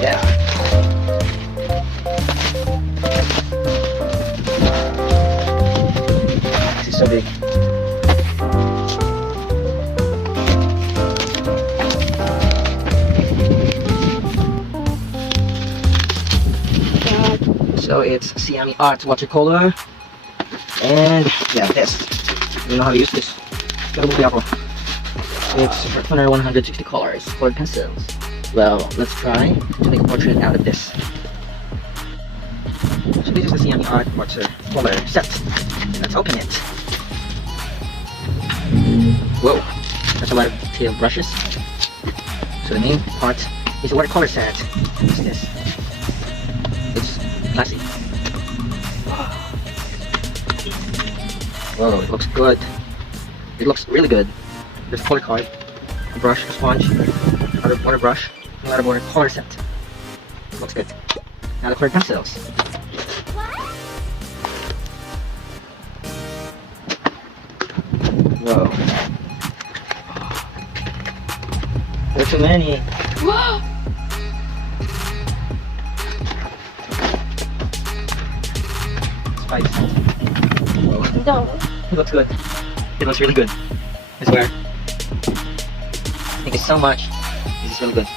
Yeah. This is so big. So it's Seami Art Watercolor. And yeah, this. You know how to use this. It's Brutfuner 160 colors, colored pencils. Well, let's try to make a portrait out of this. So this is the Seami Art Watercolor set. Let's open it. Whoa, that's a lot of detailed brushes. So the main part is a watercolor set. What's this? It's classy. Whoa, it looks good. It looks really good. There's a color card, a brush, a sponge, another water brush, another watercolor set. Looks good. Now the colored pencils. Whoa. There are too many. Whoa! Spice. Whoa. No. It looks good. It looks really good. I swear. Thank you so much. This is really good.